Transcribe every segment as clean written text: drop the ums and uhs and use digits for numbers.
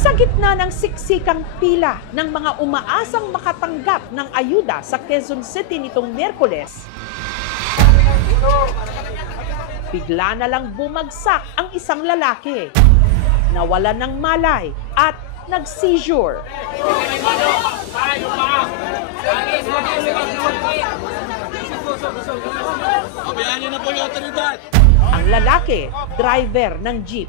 Sa gitna ng siksikang pila ng mga umaasang makatanggap ng ayuda sa Quezon City nitong Miyerkules, bigla na lang bumagsak ang isang lalaki. Nawalan ng malay at nag-seizure. Ang lalaki, driver ng jeep.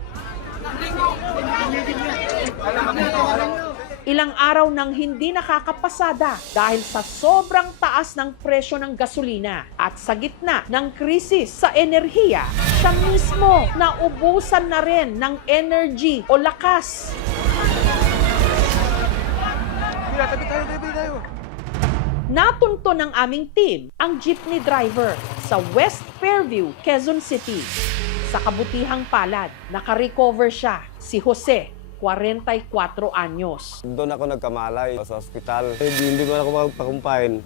Ilang araw nang hindi nakakapasada dahil sa sobrang taas ng presyo ng gasolina at sa gitna ng krisis sa enerhiya, siya mismo naubusan na rin ng energy o lakas. Natunto ng aming team ang jeepney driver sa West Fairview, Quezon City. Sa kabutihang palad, nakarecover siya, si Jose, 44 anyos. Doon ako nagkamalay sa ospital. Hindi mo ako magpakumpain.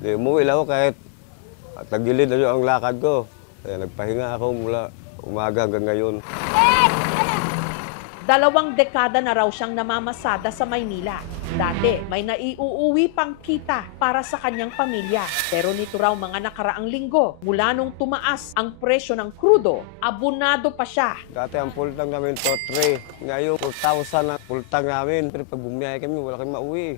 Umuwi lang ako kahit tagilid na ang lakad ko. Kaya nagpahinga ako mula umaga hanggang ngayon. 2 dekada na raw siyang namamasada sa Maynila. Dati, may naiuuwi pang kita para sa kanyang pamilya. Pero nito raw mga nakaraang linggo, mula nung tumaas ang presyo ng krudo, abonado pa siya. Dati ang full tank namin to 3. Ngayon 4,000 na full tank namin. Pero pag bumiyay kami, wala kami mauwi.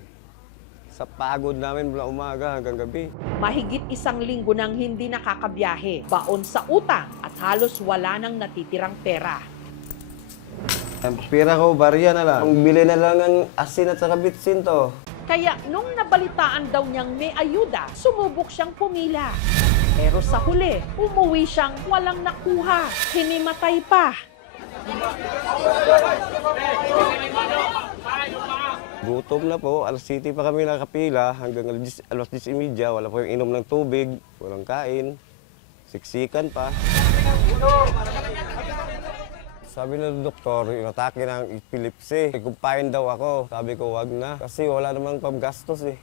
Sa pagod namin mula umaga hanggang gabi. Mahigit 1 linggo nang hindi nakakabiyahe, baon sa utang at halos wala nang natitirang pera. Ang pira ko, barya na lang. Ang bili na lang ng asin at saka bitsin to. Kaya nung nabalitaan daw niyang may ayuda, sumubok siyang pumila. Pero sa huli, umuwi siyang walang nakuha. Hinimatay pa. Gutom na po, alas 7 pa kami nakapila hanggang alas 10:30. Wala po yung inom ng tubig, walang kain, siksikan pa. Sabi ng doktor, inatake ng epilepsy. Kumpain daw ako. Sabi ko, wag na. Kasi wala namang pamgastos eh.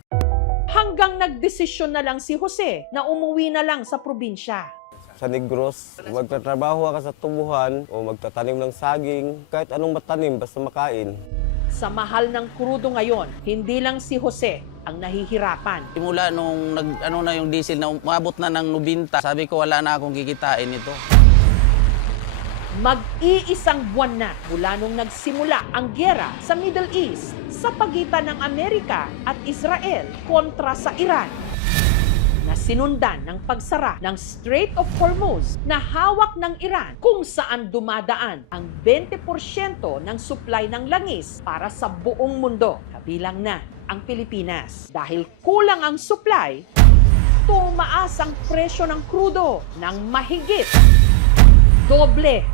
Hanggang nagdesisyon na lang si Jose na umuwi na lang sa probinsya. Sa Negros, magtatrabaho ka sa tubuhan o magtatanim ng saging. Kahit anong matanim, basta makain. Sa mahal ng krudo ngayon, hindi lang si Jose ang nahihirapan. Simula nung na yung diesel na umabot na ng 90, sabi ko wala na akong kikitain ito. Mag-iisang buwan na mula nung nagsimula ang giyera sa Middle East sa pagitan ng Amerika at Israel kontra sa Iran, na sinundan ng pagsara ng Strait of Hormuz na hawak ng Iran kung saan dumadaan ang 20% ng supply ng langis para sa buong mundo, kabilang na ang Pilipinas. Dahil kulang ang supply, tumaas ang presyo ng krudo ng mahigit doble.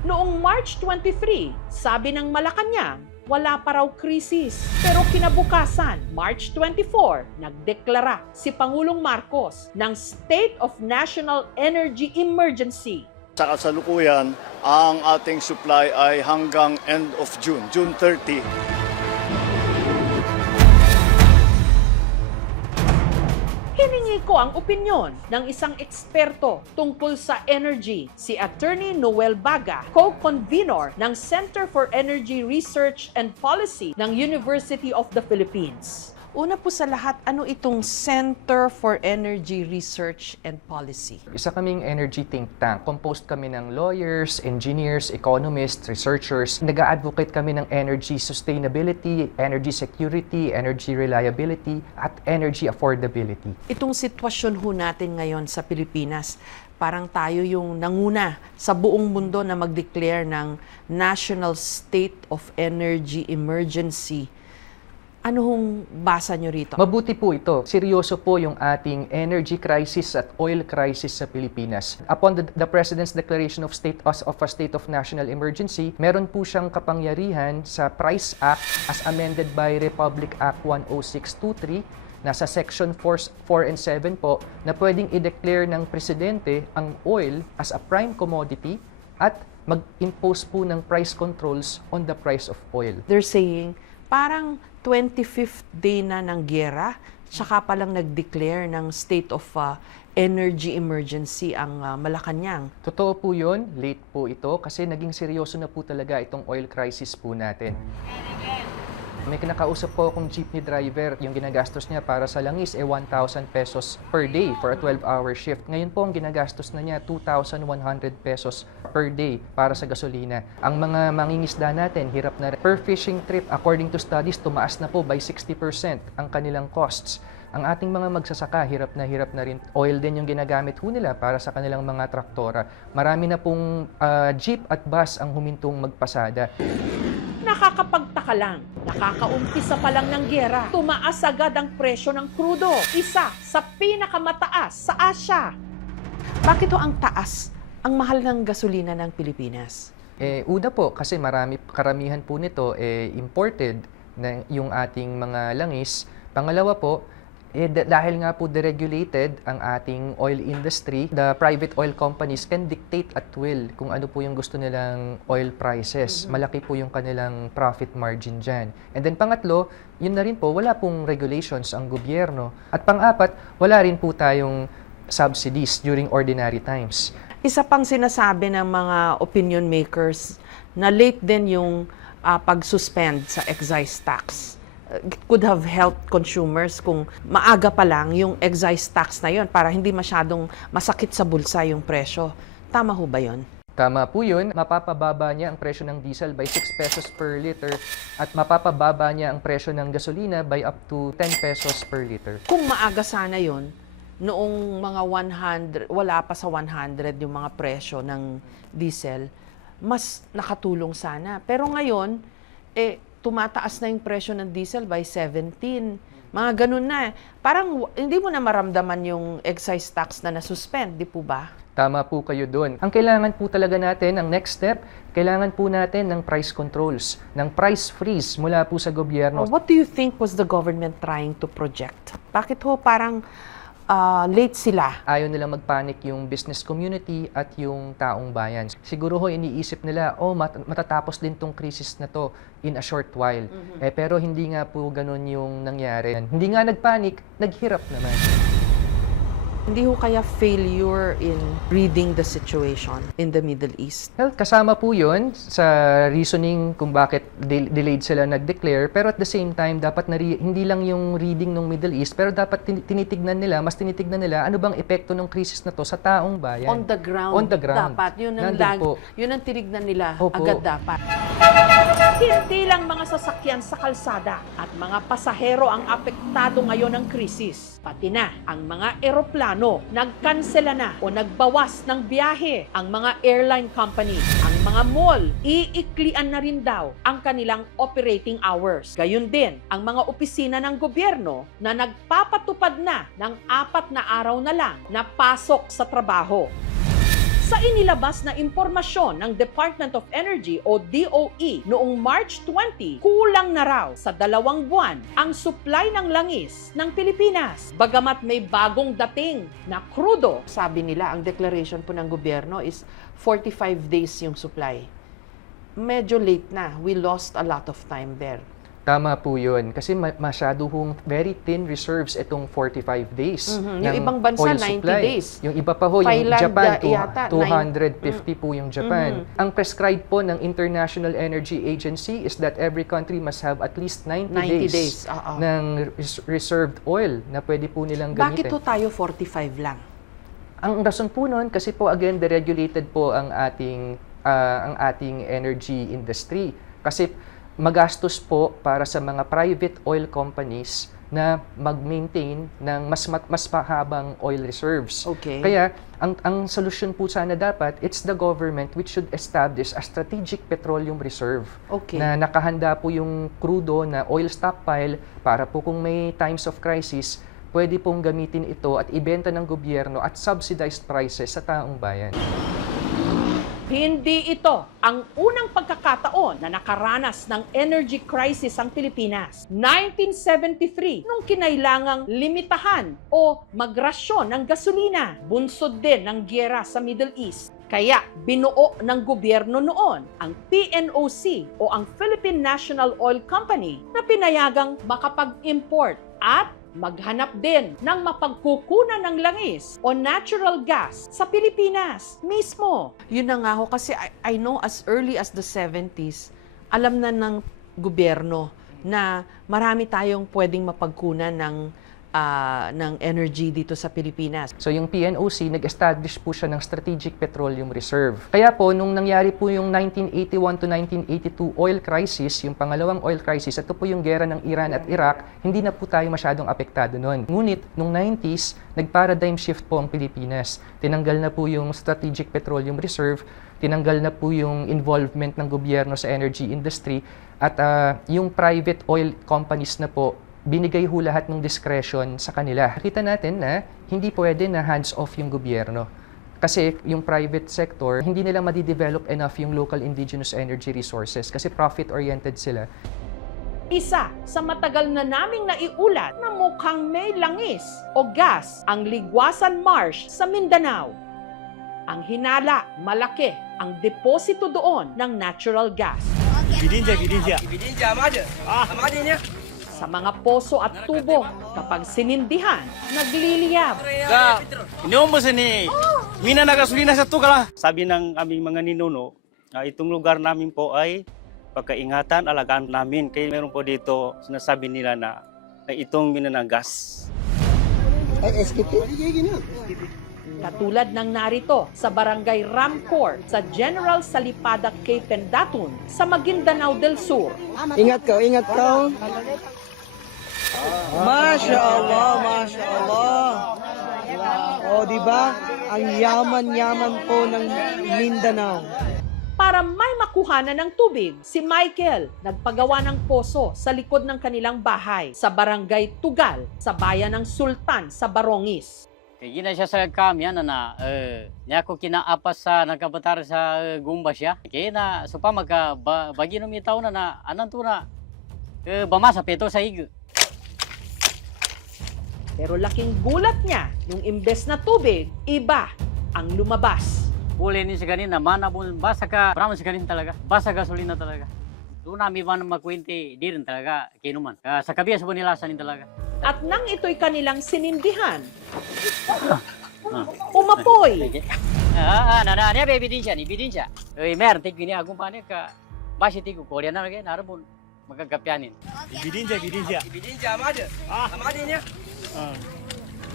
Noong March 23, sabi ng Malacanang, wala pa raw krisis. Pero kinabukasan, March 24, nagdeklara si Pangulong Marcos ng State of National Energy Emergency. Sa kasalukuyan, ang ating supply ay hanggang end of June, June 30. Hiningi ko ang opinyon ng isang eksperto tungkol sa energy, si Attorney Noel Baga, co-convenor ng Center for Energy Research and Policy ng University of the Philippines. Una po sa lahat, ano itong Center for Energy Research and Policy? Isa kaming energy think tank. Composed kami ng lawyers, engineers, economists, researchers. Nag-a-advocate kami ng energy sustainability, energy security, energy reliability, at energy affordability. Itong sitwasyon ho natin ngayon sa Pilipinas, parang tayo yung nanguna sa buong mundo na mag-declare ng National State of Energy Emergency. Ano hong basa nyo rito? Mabuti po ito. Seryoso po yung ating energy crisis at oil crisis sa Pilipinas. Upon the President's Declaration of a State of National Emergency, meron po siyang kapangyarihan sa Price Act as amended by Republic Act 10623, nasa Section 4 and 7 po, na pwedeng i-declare ng Presidente ang oil as a prime commodity at mag-impose po ng price controls on the price of oil. They're saying, parang 25th day na ng giyera, tsaka palang nag-declare ng state of energy emergency ang Malacanang. Totoo po yun, late po ito kasi naging seryoso na po talaga itong oil crisis po natin. May kinakausap po akong jeepney driver, yung ginagastos niya para sa langis 1,000 pesos per day for a 12-hour shift. Ngayon po ang ginagastos na niya 2,100 pesos per day para sa gasolina. Ang mga mangingisda natin, hirap na rin. Per fishing trip, according to studies, tumaas na po by 60% ang kanilang costs. Ang ating mga magsasaka, hirap na rin. Oil din yung ginagamit ho nila para sa kanilang mga traktora. Marami na pong jeep at bus ang humintong magpasada. Nakakapagtaka lang, nakakaumpisa pa lang ng giyera, tumaas agad ang presyo ng krudo, isa sa pinakamataas sa Asia. Bakit ho ang taas, ang mahal ng gasolina ng Pilipinas? Una po, kasi karamihan po nito imported na yung ating mga langis. Pangalawa po, dahil nga po deregulated ang ating oil industry, the private oil companies can dictate at will kung ano po yung gusto nilang oil prices. Malaki po yung kanilang profit margin dyan. And then pangatlo, yun na rin po, wala pong regulations ang gobyerno. At pang-apat, wala rin po tayong subsidies during ordinary times. Isa pang sinasabi ng mga opinion makers na late din yung pag-suspend sa excise tax. Could have helped consumers kung maaga pa lang yung excise tax na yon para hindi masyadong masakit sa bulsa yung presyo. Tama ho ba yon? Tama po yun. Mapapababa niya ang presyo ng diesel by 6 pesos per liter at mapapababa niya ang presyo ng gasolina by up to 10 pesos per liter. Kung maaga sana yon, noong mga 100, wala pa sa 100 yung mga presyo ng diesel, mas nakatulong sana. Pero ngayon, tumataas na yung presyo ng diesel by 17. Mga ganun na. Parang hindi mo na maramdaman yung excise tax na nasuspend, di po ba? Tama po kayo doon. Ang kailangan po talaga natin, ang next step, kailangan po natin ng price controls, ng price freeze mula po sa gobyerno. What do you think was the government trying to project? Bakit ho parang late sila? Ayaw nilang magpanik yung business community at yung taong bayan. Siguro ho iniisip nila, matatapos din tong krisis na to in a short while. Pero hindi nga po ganun yung nangyari. Hindi nga nagpanik, naghirap naman. Hindi ho kaya failure in reading the situation in the Middle East? Well, kasama po yun sa reasoning kung bakit delayed sila nag-declare. Pero at the same time, dapat hindi lang yung reading ng Middle East, pero dapat tinitignan nila ano bang epekto ng krisis na to sa taong bayan. On the ground. On the ground. Dapat. Yun ang tinignan nila. Opo. Agad dapat. Hindi lang mga sasakyan sa kalsada at mga pasahero ang apektado ngayon ng krisis. Pati na ang mga eroplano, nagkansela na o nagbawas ng biyahe. Ang mga airline company, ang mga mall, iiklian na rin daw ang kanilang operating hours. Gayun din ang mga opisina ng gobyerno na nagpapatupad na ng 4 na araw na lang na pasok sa trabaho. Sa inilabas na impormasyon ng Department of Energy o DOE noong March 20, kulang na raw sa 2 buwan ang supply ng langis ng Pilipinas. Bagamat may bagong dating na krudo, sabi nila ang declaration po ng gobyerno is 45 days yung supply. Medyo late na. We lost a lot of time there. Tama po yun. Kasi masyado hong very thin reserves itong 45 days. Yung ng ibang bansa, oil 90 supply. days. Yung iba pa ho, yung Thailand, Japan, yata, 250 po yung Japan. Ang prescribed po ng International Energy Agency is that every country must have at least 90 days ng reserved oil na pwede po nilang gamitin. Bakit ho tayo 45 lang? Ang rason po nun, kasi po again, deregulated po ang ating energy industry. Kasi magastos po para sa mga private oil companies na mag-maintain ng mas mahabang oil reserves. Okay. Kaya ang solusyon po sana dapat, it's the government which should establish a strategic petroleum reserve. Okay. Na nakahanda po yung crudo na oil stockpile para po kung may times of crisis, pwede pong gamitin ito at ibenta ng gobyerno at subsidized prices sa taong bayan. Hindi ito ang unang pagkakataon na nakaranas ng energy crisis ang Pilipinas. 1973, nung kinailangang limitahan o magrasyon ng gasolina. Bunsod din ng giyera sa Middle East. Kaya binuo ng gobyerno noon ang PNOC o ang Philippine National Oil Company na pinayagang makapag-import at maghanap din ng mapagkukunan ng langis o natural gas sa Pilipinas mismo. Yun na nga ho, kasi I know as early as the 70s, alam na ng gobyerno na marami tayong pwedeng mapagkunan ng energy dito sa Pilipinas. So yung PNOC, nag-establish po siya ng Strategic Petroleum Reserve. Kaya po, nung nangyari po yung 1981 to 1982 oil crisis, yung pangalawang oil crisis, ito po yung gera ng Iran at Iraq, hindi na po tayo masyadong apektado noon. Ngunit, nung 90s, nag-paradigm shift po ang Pilipinas. Tinanggal na po yung Strategic Petroleum Reserve, tinanggal na po yung involvement ng gobyerno sa energy industry, at yung private oil companies na po, binigay ho lahat ng discretion sa kanila. Kita natin na hindi pwede na hands-off yung gobyerno. Kasi yung private sector, hindi nila madidevelop enough yung local indigenous energy resources kasi profit-oriented sila. Isa sa matagal na naming naiulat na mukhang may langis o gas ang Ligwasan Marsh sa Mindanao. Ang hinala, malaki ang deposito doon ng natural gas. Sa mga poso at tubo, kapag sinindihan, nagliliyab. Iniumbos ni mina na gasolina sa tukala. Sabi ng aming mga ninuno, itong lugar namin po ay pagkaingatan, alagaan namin. Kaya meron po dito, sinasabi nila na itong mina ng gas. Katulad ng narito sa Barangay Ramcor sa General Salipada Cape Pendatun sa Maguindanao del Sur. Ingat ka, ingat ka. Masya Allah, Masya Allah. O, di ba? Ang yaman-yaman po ng Mindanao. Para may makuhanan ng tubig, si Michael nagpagawa ng poso sa likod ng kanilang bahay sa Barangay Tugal sa bayan ng Sultan sa Barongis. Kaya gina siya sa kami, niya ko kinaapas sa nagkabatar sa gumba siya. Kaya na, so pa bagi nung itaw na anan to na, bamasa peto sa ig. Pero laking gulat niya, yung imbes na tubig, iba ang lumabas. Kulay ni sa ganina, mana basa ka, bramo sa ganin talaga, basa gasolina talaga. Doon namin ba na magkwente, di rin talaga kinuman. Sa kabiya sa panilasan din talaga. At nang ito'y kanilang sinindihan, umapoy. Niya ibidin siya. Meron, tigwi niya, agumpa niya ka, basi tigo, Korea na lagi, narabon, magagapyanin. Ibidin siya. Amade niya.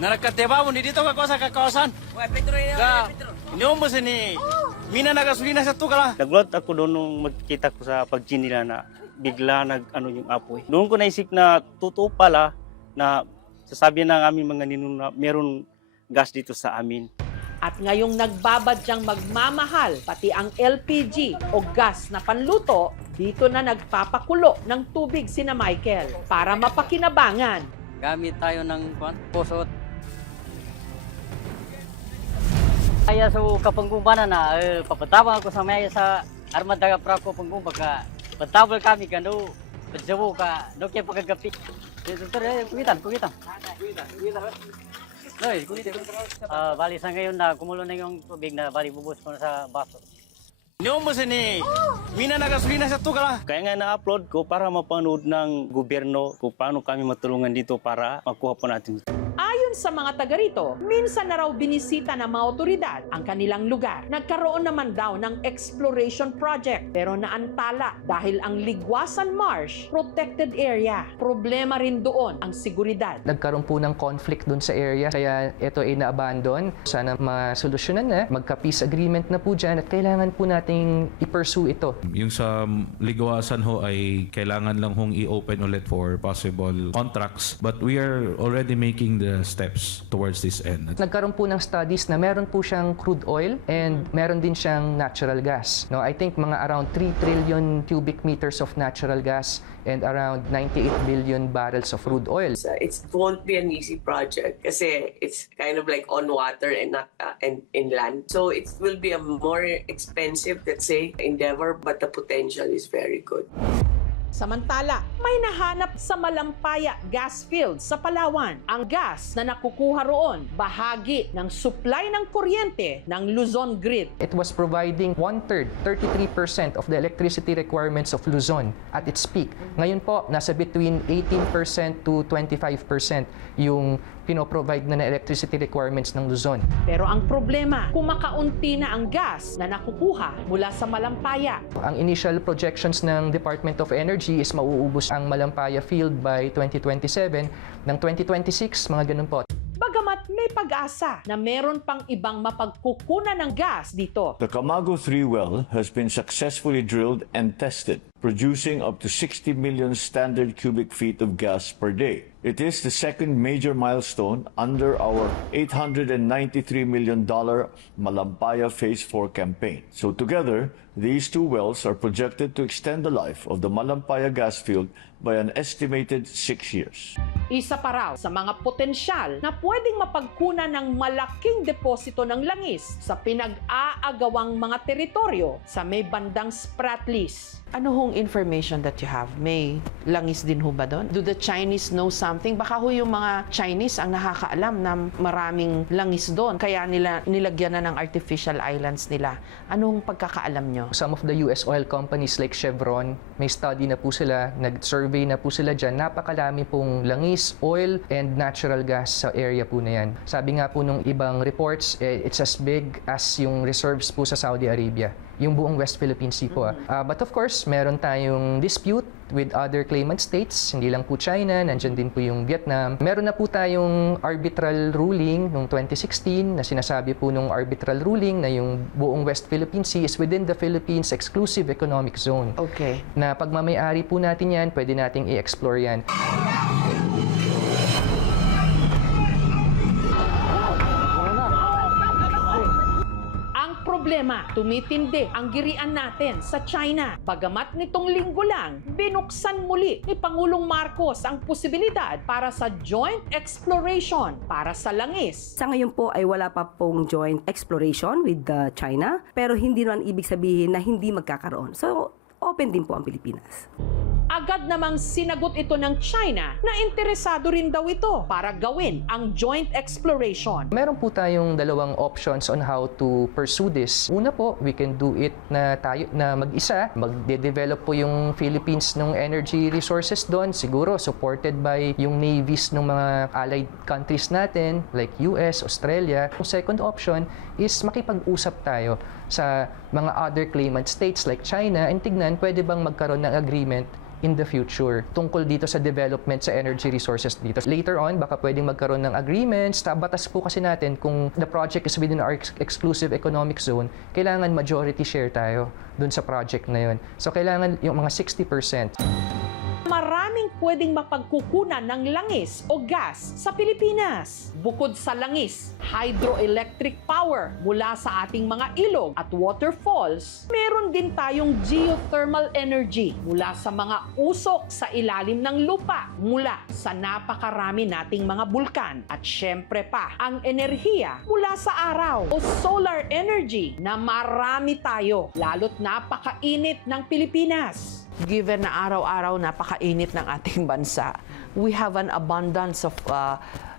Narakateba mo ni dito ka sa kakawasan. Iniumbos ni mina na gasolina sa tukala. Naglot ako doon nung magkita ko sa pag-gin nila na bigla yung apoy. Doon ko naisip na totoo pala na sasabi ng aming mga ninuno na meron gas dito sa amin. At ngayong nagbabadyang magmamahal, pati ang LPG o gas na panluto, dito na nagpapakulo ng tubig sina Michael para mapakinabangan. Gamit tayo ng poso. Kaya sa kapanggumbana na, papatabang ako sa maya sa Armada Prako Panggumba ka, patabal kami ka, no, padyawo ka, no kaya pagkagapi. Kugitan. No, kugitan. Bali sa ngayon na kumulo na yung tubig na bali bubus ko na sa baso. Iniumbos ni mina na gasolina sa tukala. Kaya nga na-upload ko para mapanood ng gobyerno kung paano kami matulungan dito para makuha po natin. Ayon sa mga taga rito, minsan na raw binisita ng mga otoridad ang kanilang lugar. Nagkaroon naman daw ng exploration project pero naantala dahil ang Ligwasan Marsh, protected area. Problema rin doon ang seguridad. Nagkaroon po ng conflict doon sa area, kaya ito ay na-abandon. Sana masolusyonan na, magka-peace agreement na po dyan at kailangan po nating i-pursue ito. Yung sa Ligwasan ho ay kailangan lang hong i-open ulit for possible contracts, but we are already making the steps towards this end. Nagkaroon po ng studies na meron po siyang crude oil and meron din siyang natural gas. No, I think mga around 3 trillion cubic meters of natural gas and around 98 billion barrels of crude oil. It won't be an easy project kasi it's kind of like on water and not inland. So it will be a more expensive, let's say, endeavor, but the potential is very good. Samantala, may nahanap sa Malampaya gas field sa Palawan. Ang gas na nakukuha roon, bahagi ng supply ng kuryente ng Luzon Grid. It was providing 1/3, 33% of the electricity requirements of Luzon at its peak. Ngayon po, nasa between 18% to 25% yung pinoprovide na electricity requirements ng Luzon. Pero ang problema, kumakaunti na ang gas na nakukuha mula sa Malampaya. Ang initial projections ng Department of Energy energy is mauubos ang Malampaya Field by 2027. Ng 2026, mga ganun po. Bagamat may pag-asa na meron pang ibang mapagkukunan ng gas dito. The Camago 3 well has been successfully drilled and tested, producing up to 60 million standard cubic feet of gas per day. It is the second major milestone under our $893 million Malampaya Phase 4 campaign. So together, these two wells are projected to extend the life of the Malampaya gas field by an estimated 6 years. Isa pa raw sa mga potensyal na pwedeng mapagkunan ng malaking deposito ng langis sa pinag-aagawang mga teritoryo sa may bandang Spratlys. Ano hong information that you have? May langis din ho ba doon? Do the Chinese know something? Baka ho yung mga Chinese ang nakakaalam na maraming langis doon. Kaya nilagyan na ng artificial islands nila. Anong pagkakaalam nyo? Some of the US oil companies like Chevron, may study na po sila, nag-survey na po sila dyan. Napakalami pong langis, oil, and natural gas sa area po na yan. Sabi nga po nung ibang reports, it's as big as yung reserves po sa Saudi Arabia. Yung buong West Philippine Sea po. But of course, meron tayong dispute with other claimant states. Hindi lang po China, nandyan din po yung Vietnam. Meron na po tayong arbitral ruling noong 2016 na sinasabi po nung arbitral ruling na yung buong West Philippine Sea is within the Philippines Exclusive Economic Zone. Okay. Na pag mamay-ari po natin yan, pwede nating i-explore yan. Problema, tumitindi ang girian natin sa China. Bagamat nitong linggo lang, binuksan muli ni Pangulong Marcos ang posibilidad para sa joint exploration para sa langis. Sa ngayon po ay wala pa pong joint exploration with China, pero hindi naman ibig sabihin na hindi magkakaroon. So, open din po ang Pilipinas. Agad namang sinagot ito ng China na interesado rin daw ito para gawin ang joint exploration. Meron po tayong dalawang options on how to pursue this. Una po, we can do it na tayo na mag-isa. Magde-develop po yung Philippines ng energy resources doon, siguro supported by yung navies ng mga allied countries natin like US, Australia. Yung second option is makipag-usap tayo sa mga other claimant states like China and tignan pwede bang magkaroon ng agreement in the future tungkol dito sa development sa energy resources dito. Later on, baka pwedeng magkaroon ng agreements. Batas po kasi natin kung the project is within our exclusive economic zone, kailangan majority share tayo dun sa project na yun. So kailangan yung mga 60%. Maraming pwedeng mapagkukunan ng langis o gas sa Pilipinas. Bukod sa langis, hydroelectric power mula sa ating mga ilog at waterfalls, meron din tayong geothermal energy mula sa mga usok sa ilalim ng lupa, mula sa napakarami nating mga bulkan. At syempre pa, ang enerhiya mula sa araw o solar energy na marami tayo, lalo't napakainit ng Pilipinas. Given na araw-araw napakainit ng ating bansa, we have an abundance of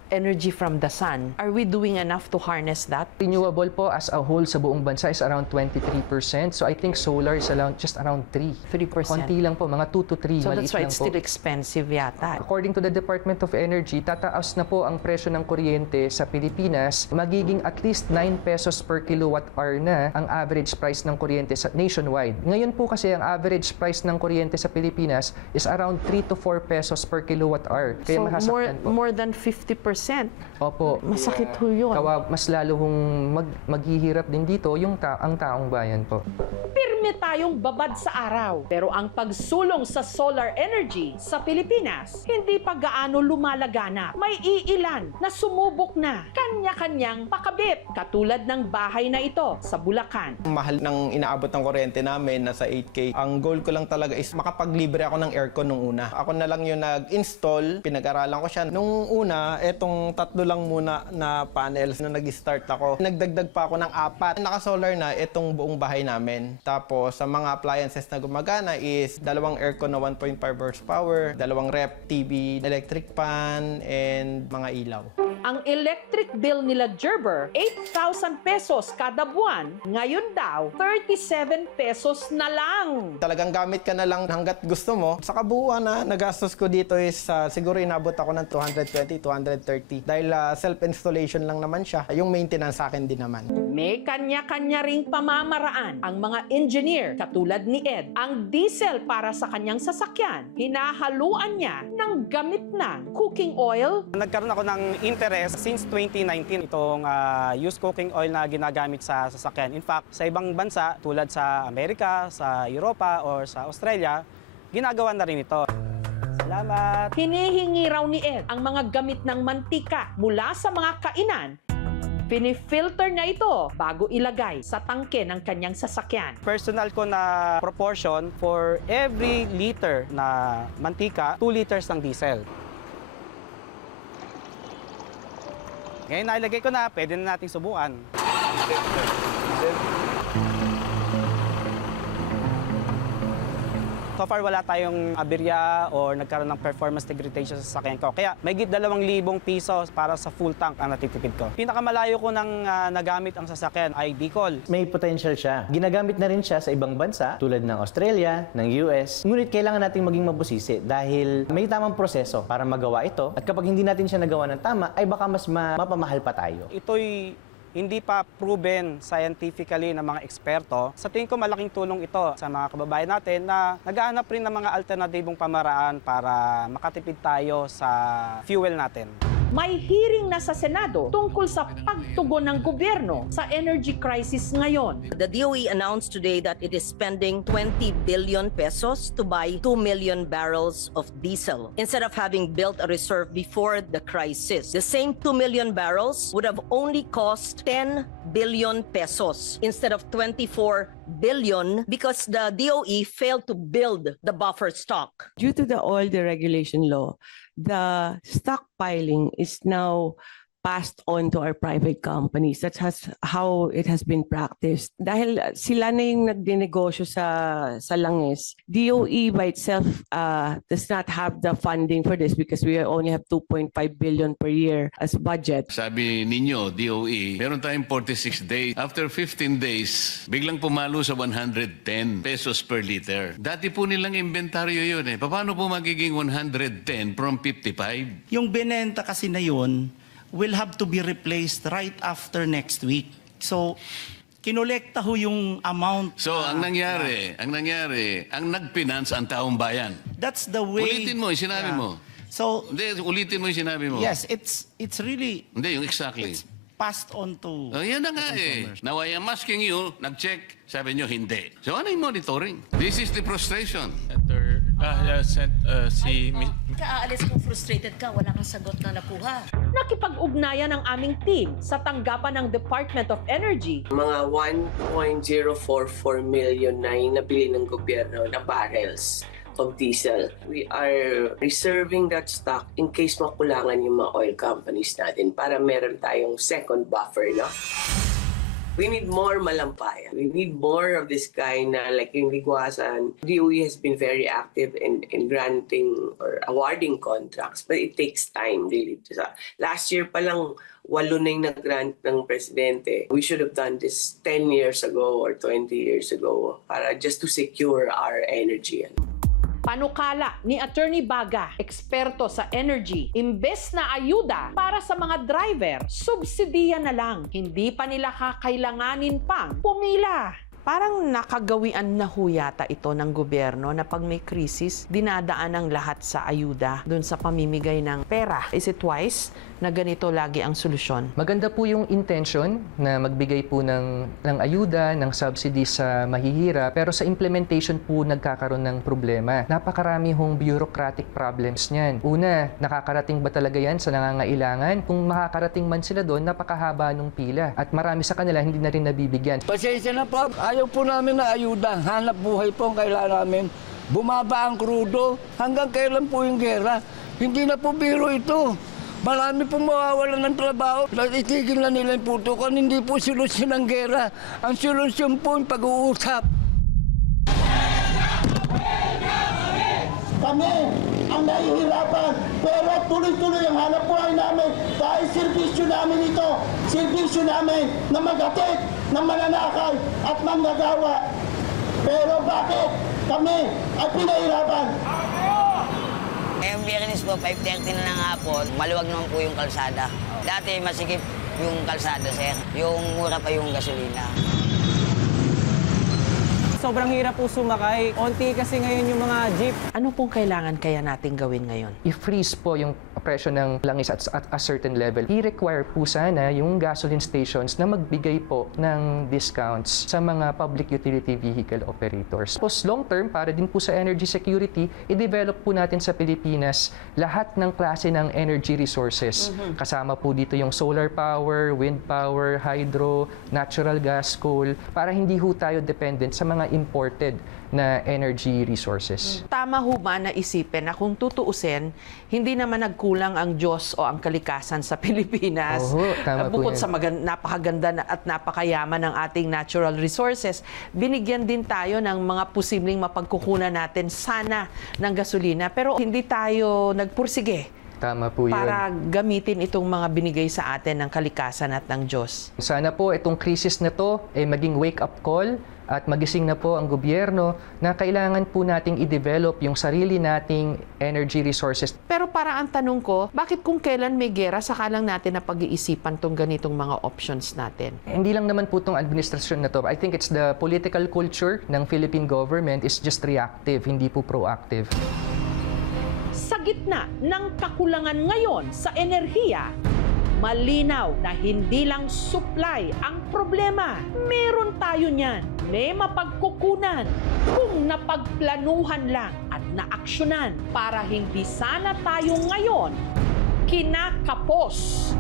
energy from the sun. Are we doing enough to harness that? Renewable po as a whole sa buong bansa is around 23%. So I think solar is just around 3%. 3%. Konti lang po, mga 2 to 3. So that's why lang it's po. still expensive yata. According to the Department of Energy, tataas na po ang presyo ng kuryente sa Pilipinas. Magiging at least 9 pesos per kilowatt hour na ang average price ng kuryente sa nationwide. Ngayon po kasi ang average price ng kuryente sa Pilipinas is around 3 to 4 pesos per kilowatt hour. Kaya So mahasaktan po. more than 50%. Opo. Masakit ho yun. Mas lalo hong maghihirap din dito ang taong bayan po. Pirme tayong babad sa araw. Pero ang pagsulong sa solar energy sa Pilipinas, hindi pa gaano lumalaganap. May iilan na sumubok na kanya-kanyang pakabit. Katulad ng bahay na ito sa Bulacan. Mahal ng inaabot ng kuryente namin, nasa 8K. Ang goal ko lang talaga is makapaglibre ako ng aircon nung una. Ako na lang yung nag-install, pinag-aralan ko siya. Nung una, etong 3 lang muna na panels. Nung nag-start ako, nagdagdag pa ako ng 4. Naka-solar na itong buong bahay namin. Tapos, sa mga appliances na gumagana is 2 aircon na 1.5 horsepower, 2 rep, TV, electric fan, and mga ilaw. Ang electric bill nila Gerber, 8,000 pesos kada buwan. Ngayon daw, 37 pesos na lang. Talagang gamit ka na lang hanggat gusto mo. Sa kabuuan na nagastos ko dito is siguro inabot ako ng 220, 230. Dahil self-installation lang naman siya. Yung maintenance sa akin din naman. May kanya-kanya ring pamamaraan ang mga engineer katulad ni Ed. Ang diesel para sa kanyang sasakyan, hinahaluan niya ng gamit ng cooking oil. Nagkaroon ako ng interest since 2019 itong used cooking oil na ginagamit sa sasakyan. In fact, sa ibang bansa tulad sa Amerika, sa Europa, or sa Australia, ginagawa na rin ito. Salamat! Hinihingi raw ni Ed ang mga gamit ng mantika mula sa mga kainan. Pinifilter na ito bago ilagay sa tangke ng kanyang sasakyan. Personal ko na proportion for every liter na mantika, 2 liters ng diesel. Ngayon nailagay ko na, pwede na nating subukan. So far, wala tayong aberya or nagkaroon ng performance degradation sa sasakyan ko. Kaya may 2,000 pesos para sa full tank ang natitipid ko. Pinakamalayo ko nang nagamit ang sasakyan ay Bicol. May potential siya. Ginagamit na rin siya sa ibang bansa tulad ng Australia, ng US. Ngunit kailangan nating maging mabusisi dahil may tamang proseso para magawa ito. At kapag hindi natin siya nagawa ng tama, ay baka mas mapamahal pa tayo. Ito'y hindi pa proven scientifically ng mga eksperto. Sa tingin ko malaking tulong ito sa mga kababayan natin na naghahanap rin ng mga alternatibong pamaraan para makatipid tayo sa fuel natin. May hearing na sa Senado tungkol sa pagtugon ng gobyerno sa energy crisis ngayon. The DOE announced today that it is spending 20 billion pesos to buy 2 million barrels of diesel instead of having built a reserve before the crisis. The same 2 million barrels would have only cost 10 billion pesos instead of 24 billion because the DOE failed to build the buffer stock. Due to the oil deregulation law, the stockpiling is now passed on to our private companies. That's how it has been practiced. Dahil sila na yung nagdinegosyo sa langis, DOE by itself does not have the funding for this because we only have 2.5 billion per year as budget. Sabi ninyo, DOE, meron tayong 46 days. After 15 days, biglang pumalo sa 110 pesos per liter. Dati po nilang inventaryo yun eh. Paano po magiging 110 from 55? Yung binenta kasi na yun, will have to be replaced right after next week. So, kinolekta ho yung amount. So, ang nangyari, ang nag-finance ang taong bayan. That's the way. Ulitin mo, yung sinabi mo. So, hindi, ulitin mo yung sinabi mo. Yes, it's really. Hindi, yung exactly. It's passed on to. Oh, yan na nga eh. Now I am asking you, nag-check, sabi nyo hindi. So ano yung monitoring? This is the frustration. Kaalis kung frustrated ka, wala kang sagot na nakuha. Nakipag-ugnayan ang aming team sa tanggapan ng Department of Energy. Mga 1.044 million na yung nabili ng gobyerno na barrels of diesel. We are reserving that stock in case makulangan yung mga oil companies natin para meron tayong second buffer, no? We need more malampayan. We need more of this kind na like yung Ligwasan. DOE has been very active in granting or awarding contracts, but it takes time really. Last year pa lang, 8 na yung nag-grant ng presidente. We should have done this 10 years ago or 20 years ago para just to secure our energy. Panukala ni Attorney Baga, eksperto sa energy, imbes na ayuda para sa mga driver, subsidiya na lang. Hindi pa nila kakailanganin pang pumila. Parang nakagawian na ho yata ito ng gobyerno na pag may krisis, dinadaan ang lahat sa ayuda dun sa pamimigay ng pera. Is it wise na ganito lagi ang solusyon? Maganda po yung intention na magbigay po ng ayuda, ng subsidy sa mahihirap, pero sa implementation po nagkakaroon ng problema. Napakarami hong bureaucratic problems niyan. Una, nakakarating ba talaga yan sa nangangailangan? Kung makakarating man sila doon, napakahaba ng pila. At marami sa kanila hindi na rin nabibigyan. Pasensya na po, ayaw po namin na ayuda. Hanap buhay po ang kailangan namin. Bumaba ang krudo. Hanggang kailan po yung gera? Hindi na po biro ito. Marami pong mawawalan ng trabaho. Itigil na nila yung putukan. Hindi po solusyon ng gera. Ang solusyon po yung pag-uusap. Kami ang nahihirapan, pero tuloy-tuloy ang hanap buhay namin dahil serbisyo namin ito. Serbisyo namin na maghatid, na mananakay at manggagawa. Pero bakit kami ay pinahirapan? Ngayong Biyernes po, 5:30 na ng hapon, maluwag naman po yung kalsada. Dati masikip yung kalsada, sir. Yung mura pa yung gasolina. Sobrang hirap po sumakay. Onti kasi ngayon yung mga jeep. Ano pong kailangan kaya natin gawin ngayon? I-freeze po yung presyo ng langis at a certain level. I-require po sana yung gasoline stations na magbigay po ng discounts sa mga public utility vehicle operators. Tapos long term, para din po sa energy security, i-develop po natin sa Pilipinas lahat ng klase ng energy resources. Kasama po dito yung solar power, wind power, hydro, natural gas, coal, para hindi ho tayo dependent sa mga imported na energy resources. Tama ho ba na isipin na kung tutuusin, hindi naman nagkulang ang Diyos o ang kalikasan sa Pilipinas? Oho, tama po Bukod yan. sa napakaganda at napakayaman ng ating natural resources, binigyan din tayo ng mga posibleng mapagkukunan natin sana ng gasolina. Pero hindi tayo nagpursige Tama po yun. para gamitin itong mga binigay sa atin ng kalikasan at ng Diyos. Sana po itong krisis na to ay maging wake-up call at magising na po ang gobyerno na kailangan po nating i-develop yung sarili nating energy resources. Pero para ang tanong ko, bakit kung kailan may gera, saka lang natin na pag-iisipan tong ganitong mga options natin? Hindi lang naman po itong administrasyon na to. I think it's the political culture ng Philippine government is just reactive, hindi po proactive. Sa gitna ng kakulangan ngayon sa enerhiya, malinaw na hindi lang supply ang problema. Meron tayo niyan. May mapagkukunan kung napagplanuhan lang at naaksyonan para hindi sana tayo ngayon kinakapos.